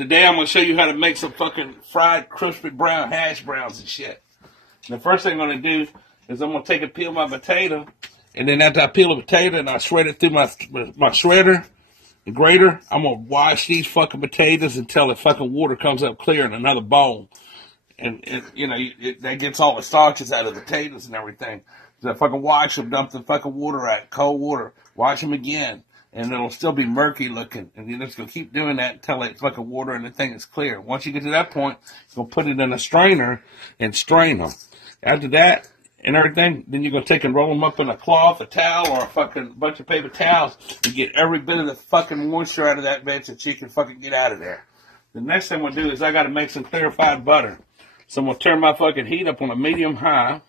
Today I'm going to show you how to make some fucking fried, crispy brown hash browns and shit. And the first thing I'm going to do is I'm going to peel my potato, and then after I peel the potato and I shred it through my shredder, the grater, I'm going to wash these fucking potatoes until the fucking water comes up clear in another bowl. And you know, that gets all the starches out of the potatoes and everything. So I fucking wash them, dump the fucking water out, cold water, wash them again. And it'll still be murky looking. And you're just going to keep doing that until it's fucking water and the thing is clear. Once you get to that point, you're going to put it in a strainer and strain them. After that and everything, then you're going to take and roll them up in a cloth, a towel, or a fucking bunch of paper towels and get every bit of the fucking moisture out of that bitch that you can fucking get out of there. The next thing we'll do is I got to make some clarified butter. So I'm going to turn my fucking heat up on a medium high,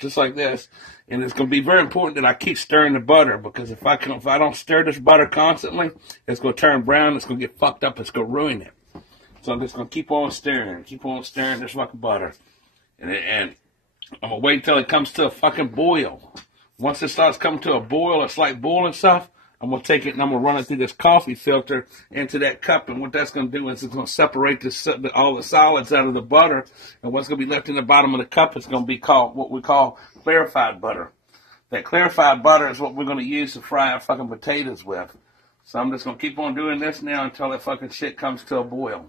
just like this. And it's going to be very important that I keep stirring the butter, because if I don't stir this butter constantly, it's going to turn brown. It's going to get fucked up. It's going to ruin it. So I'm just going to keep on stirring this fucking butter. And I'm going to wait until it comes to a fucking boil. Once it starts coming to a boil, it's like boiling stuff, I'm going to take it and I'm going to run it through this coffee filter into that cup. And what that's going to do is it's going to separate all the solids out of the butter. And what's going to be left in the bottom of the cup is going to be called what we call clarified butter. That clarified butter is what we're going to use to fry our fucking potatoes with. So I'm just going to keep on doing this now until that fucking shit comes to a boil.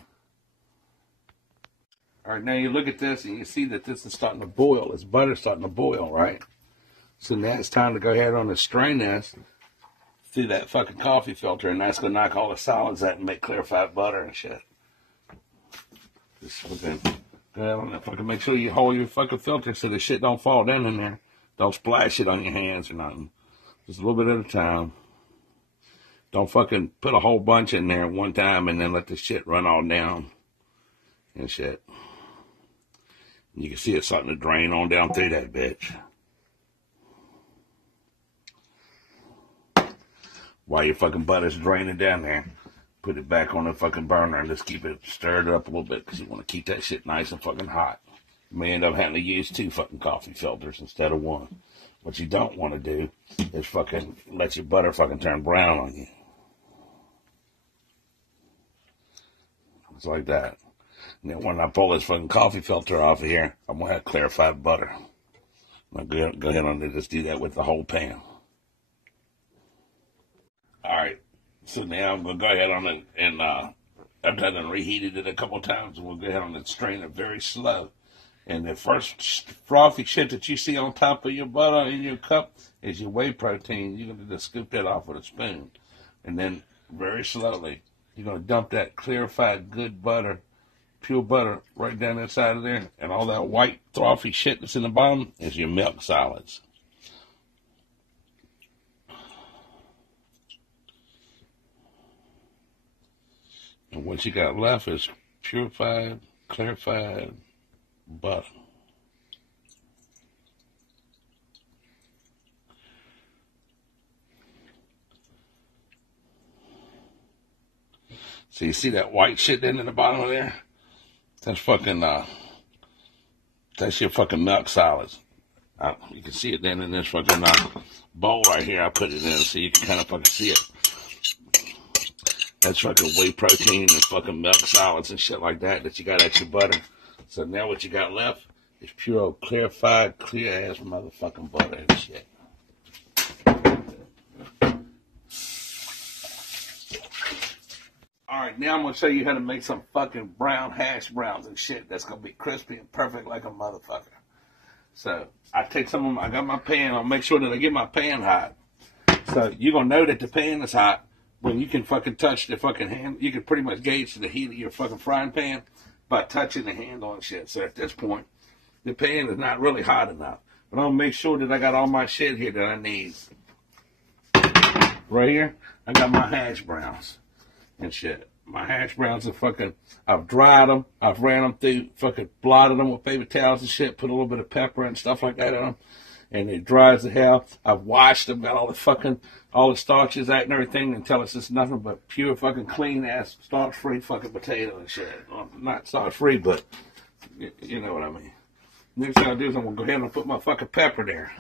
All right, now you look at this and you see that this is starting to boil. This butter's starting to boil, right? So now it's time to go ahead on and strain this through that fucking coffee filter, and that's going to knock all the solids out and make clarified butter and shit. Just fucking go ahead on and fucking make sure you hold your fucking filter so the shit don't fall down in there. Don't splash it on your hands or nothing. Just a little bit at a time. Don't fucking put a whole bunch in there at one time and then let the shit run all down and shit. And you can see it starting to drain on down through that bitch. While your fucking butter's draining down there, put it back on the fucking burner and just keep it stirred up a little bit, because you want to keep that shit nice and fucking hot. You may end up having to use 2 fucking coffee filters instead of 1. What you don't want to do is fucking let your butter fucking turn brown on you. It's like that. And then when I pull this fucking coffee filter off of here, I'm going to have clarified butter. I'm going to go ahead and just do that with the whole pan. Alright, so now I'm going to go ahead on it, and after I done reheated it a couple times, we'll go ahead on and strain it very slow. And the first frothy shit that you see on top of your butter in your cup is your whey protein. You're going to just scoop that off with a spoon. And then very slowly, you're going to dump that clarified good butter, pure butter, right down inside of there. And all that white frothy shit that's in the bottom is your milk solids. And what you got left is purified, clarified butter. So you see that white shit down in the bottom of there? That's fucking, that's your fucking milk solids. You can see it then in this fucking bowl right here. I put it in so you can kind of fucking see it. That's fucking whey protein and fucking milk solids and shit like that you got at your butter. So now what you got left is pure clarified, clear ass motherfucking butter and shit. Alright, now I'm going to show you how to make some fucking brown hash browns and shit that's going to be crispy and perfect like a motherfucker. So I take some of them, I got my pan, I'll make sure that I get my pan hot. So you're going to know that the pan is hot when you can fucking touch the fucking hand. You can pretty much gauge the heat of your fucking frying pan by touching the handle and shit. So at this point, the pan is not really hot enough. But I'm going to make sure that I got all my shit here that I need. Right here, I got my hash browns and shit. My hash browns are fucking, I've dried them. I've ran them through, fucking blotted them with paper towels and shit, put a little bit of pepper and stuff like that in them. And it dries the hell. I've washed them, got all the starches out and everything, until it's just nothing but pure fucking clean ass starch-free fucking potato and shit. Well, not starch-free, but you know what I mean. Next thing I do is I'm going to go ahead and put my fucking pepper there.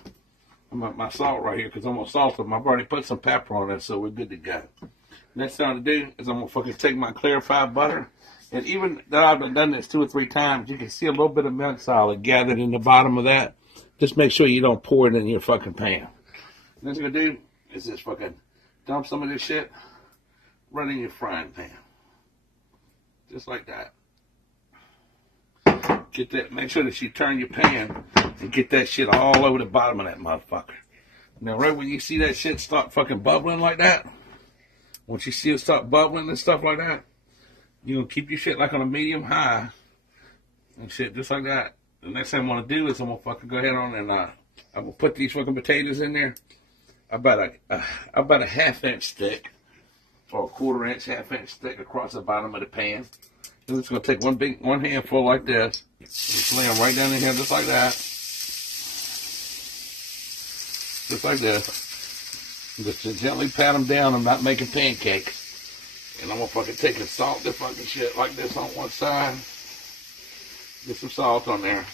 My salt right here, because I'm going to salt them. I've already put some pepper on it, so we're good to go. Next thing I'm going to do is I'm going to fucking take my clarified butter. And even though I've done this 2 or 3 times, you can see a little bit of milk solid gathered in the bottom of that. Just make sure you don't pour it in your fucking pan. Next thing I'm going to do is just fucking dump some of this shit right in your frying pan. Just like that. Get that. Make sure that you turn your pan and get that shit all over the bottom of that motherfucker. Now, right when you see that shit start fucking bubbling like that, once you see it start bubbling and stuff like that, you're going to keep your shit like on a medium high and shit just like that. The next thing I'm going to do is I'm going to fucking go ahead on and I'm going to put these fucking potatoes in there. About a ½ inch thick or a 1/4 inch, ½ inch thick across the bottom of the pan. I'm just going to take one handful like this. Just lay them right down in here just like that. Just like this. Just gently pat them down. I'm not making pancakes. And I'm going to fucking take and salt this fucking shit like this on one side. Get some salt on there.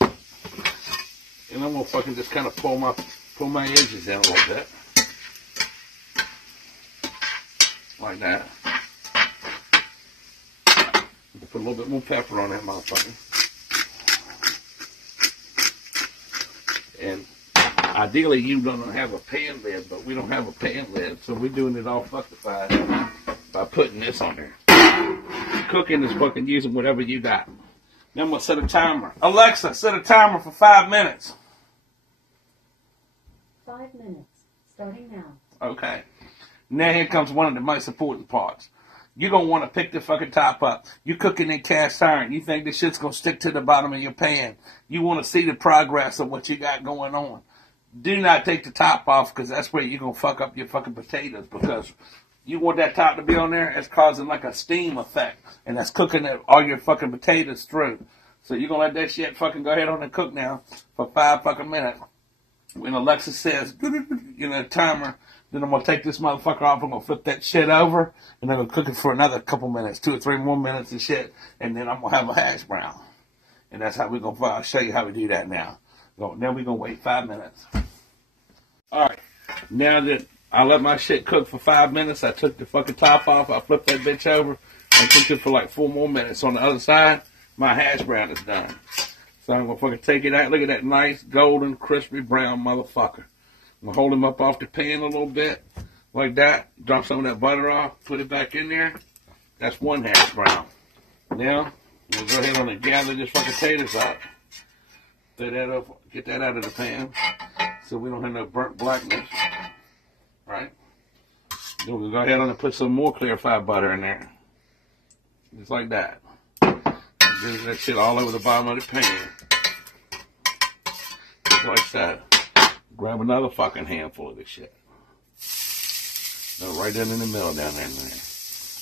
And I'm going to fucking just kind of pull my edges in a little bit. Like that. Put a little bit more pepper on that motherfucker. And ideally you don't have a pan lid, but we don't have a pan lid, so we're doing it all fuckified by putting this on there. Cooking is fucking using whatever you got. Then I'm going to set a timer. Alexa, set a timer for 5 minutes. 5 minutes, starting now. Okay. Now here comes one of the most important parts. You're going to want to pick the fucking top up. You're cooking in cast iron. You think this shit's going to stick to the bottom of your pan. You want to see the progress of what you got going on. Do not take the top off, because that's where you're going to fuck up your fucking potatoes, because you want that top to be on there. It's causing like a steam effect, and that's cooking all your fucking potatoes through. So you're going to let that shit fucking go ahead on and cook now for 5 fucking minutes. When Alexa says, timer, then I'm going to take this motherfucker off. I'm going to flip that shit over, and then I'm going to cook it for another couple minutes, 2 or 3 more minutes and shit, and then I'm going to have a hash brown. And that's how we're going to, I'll show you how we do that now. Now we're going to wait 5 minutes. All right. Now that I let my shit cook for 5 minutes, I took the fucking top off, I flipped that bitch over, and cooked it for like 4 more minutes. On the other side, my hash brown is done. So I'm going to fucking take it out. Look at that nice, golden, crispy brown motherfucker. I'm going to hold him up off the pan a little bit, like that. Drop some of that butter off, put it back in there. That's one hash brown. Now, we'll go ahead and gather this fucking potatoes up. Throw that up, get that out of the pan, so we don't have no burnt blackness. Right? Then we'll go ahead and put some more clarified butter in there. Just like that. And that shit all over the bottom of the pan. Just like that. Grab another fucking handful of this shit. Now right down in the middle down there.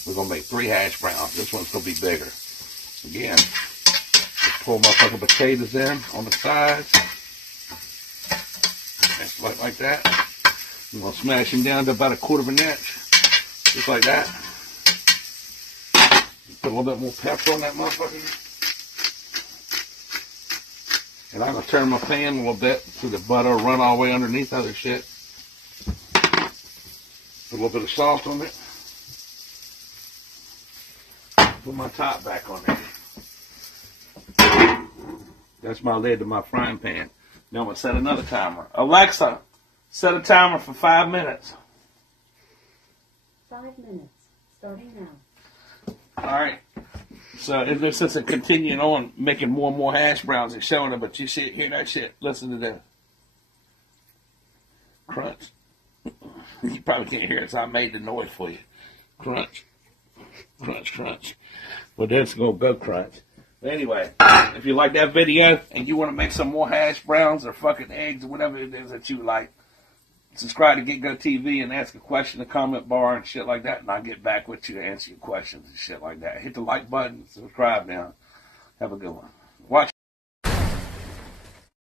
We're going to make 3 hash browns. This one's going to be bigger. Again, just pull my fucking potatoes in on the sides. Just like that. I'm going to smash them down to about 1/4 inch. Just like that. Put a little bit more pepper on that motherfucker. And I'm going to turn my pan a little bit so the butter will run all the way underneath other shit. Put a little bit of salt on it. Put my top back on there. That's my lid to my frying pan. Now I'm going to set another timer. Alexa, set a timer for 5 minutes. 5 minutes, starting now. All right. So this isn't continuing on making more and more hash browns and showing them, but you see, hear that shit. Listen to this. Crunch. You probably can't hear it, so I made the noise for you. Crunch. Crunch, crunch. Well, that's going to go crunch. But anyway, if you like that video and you want to make some more hash browns or fucking eggs or whatever it is that you like, subscribe to Get Go TV and ask a question in the comment bar and shit like that, and I'll get back with you to answer your questions and shit like that. Hit the like button, subscribe now. Have a good one.